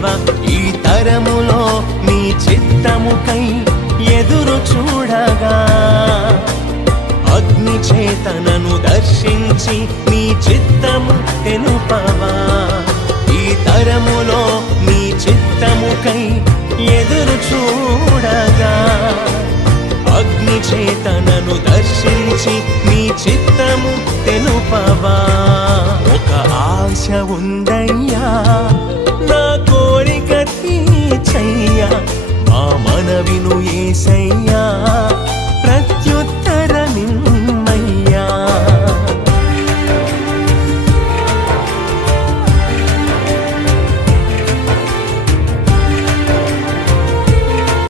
దేవా ఈ తరములో నీ చిత్తముకై ఎదురు చూడగా అగ్ని చేతనను దర్శించి నీ చిత్తము తెలుపవా ఈ తరములో నీ చిత్తముకై ఎదురు చూడగా అగ్ని చేతనను దర్శించి నీ చిత్తము తెలుపవా ఒక ఆశ ఉందయ్యా నా కోరిక తీర్చయ్యా మా మనవిను యేసయ్యా